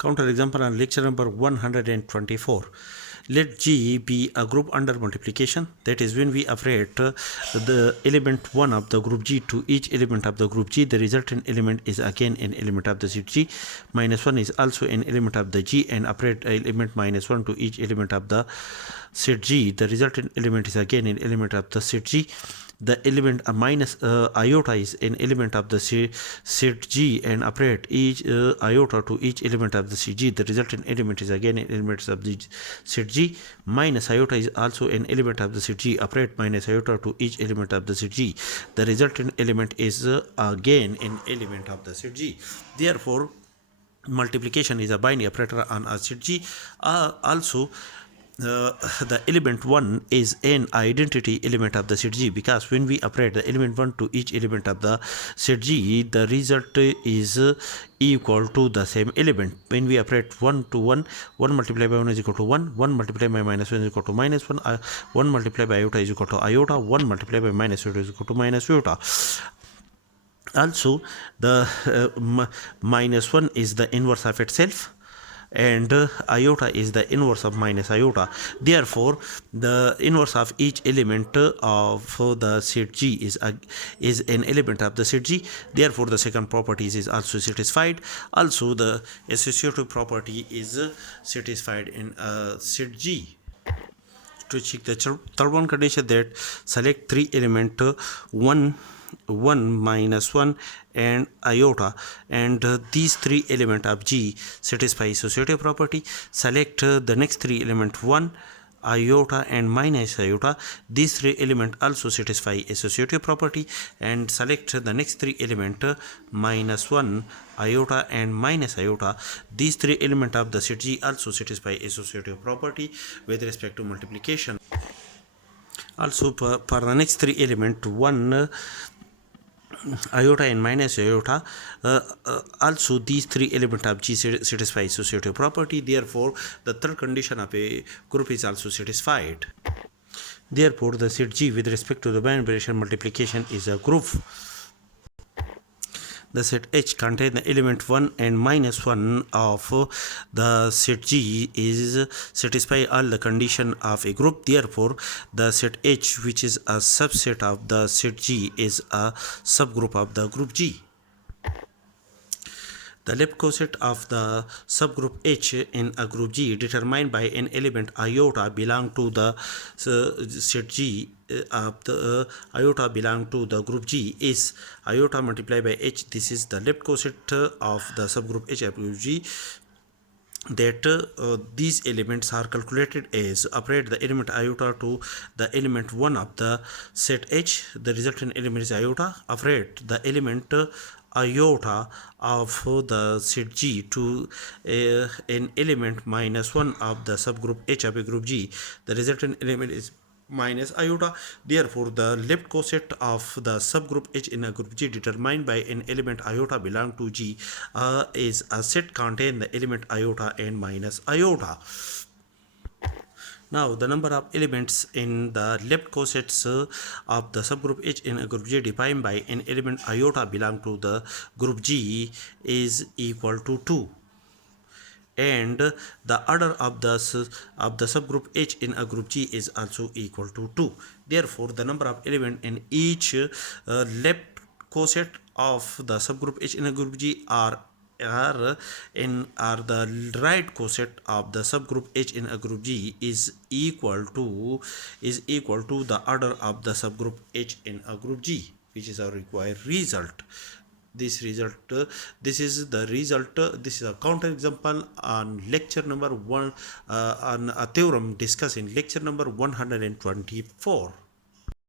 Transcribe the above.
Counter example on lecture number 124. Let G be a group under multiplication. That is, when we operate the element 1 of the group G to each element of the group G, the resultant element is again an element of the set G. Minus 1 is also an element of the G, and operate element minus 1 to each element of the set G. The resultant element is again an element of the set G. The element minus iota is an element of the set G, and operate each iota to each element of the set G. The resultant element is again an element of the set G. Minus iota is also an element of the set G. Operate minus iota to each element of the set G. The resultant element is again an element of the set G. Therefore, multiplication is a binary operator on a set G. Also, the element 1 is an identity element of the set G, because when we operate the element 1 to each element of the set G, the result is equal to the same element. When we operate 1 to 1, 1 multiplied by 1 is equal to 1, 1 multiplied by minus 1 is equal to minus 1, 1 multiplied by iota is equal to iota, 1 multiplied by minus iota is equal to minus iota. Also, the minus 1 is the inverse of itself, and iota is the inverse of minus iota. Therefore, the inverse of each element of the set G is an element of the set G. Therefore, the second property is also satisfied. Also, the associative property is satisfied in set G. To check the third one condition, that select three element 1, minus 1 and iota, and these three element of G satisfy associative property. Select the next three element 1, iota and minus iota. These three element also satisfy associative property, and select the next three element minus 1, iota and minus iota. These three element of the set G also satisfy associative property with respect to multiplication. Also, for the next three element 1, iota and minus iota, also these three elements of G satisfy associative property. Therefore, the third condition of a group is also satisfied. Therefore, the set G with respect to the binary operation multiplication is a group. The set H contains the element 1 and minus 1 of the set G is satisfy all the condition of a group. Therefore, the set H, which is a subset of the set G, is a subgroup of the group G. The left coset of the subgroup H in a group G, determined by an element iota belong to the set G of the iota belong to the group G, is iota multiplied by H. This is the left coset of the subgroup H of group G. That these elements are calculated as operate the element iota to the element 1 of the set H. The resultant element is iota. Operate the element iota of the set G to an element minus 1 of the subgroup H of a group G. The resultant element is minus iota. Therefore, the left coset of the subgroup H in a group G, determined by an element iota belong to G, is a set contain the element iota and minus iota. Now, the number of elements in the left cosets of the subgroup H in a group G, defined by an element iota belong to the group G, is equal to 2. And the order of the subgroup H in a group G is also equal to 2. Therefore, the number of elements in each left coset of the subgroup H in a group G are the right coset of the subgroup H in a group G is equal to the order of the subgroup H in a group G, which is our required result. This is the result. This is a counter example on lecture number 1 on a theorem discussed in lecture number 124.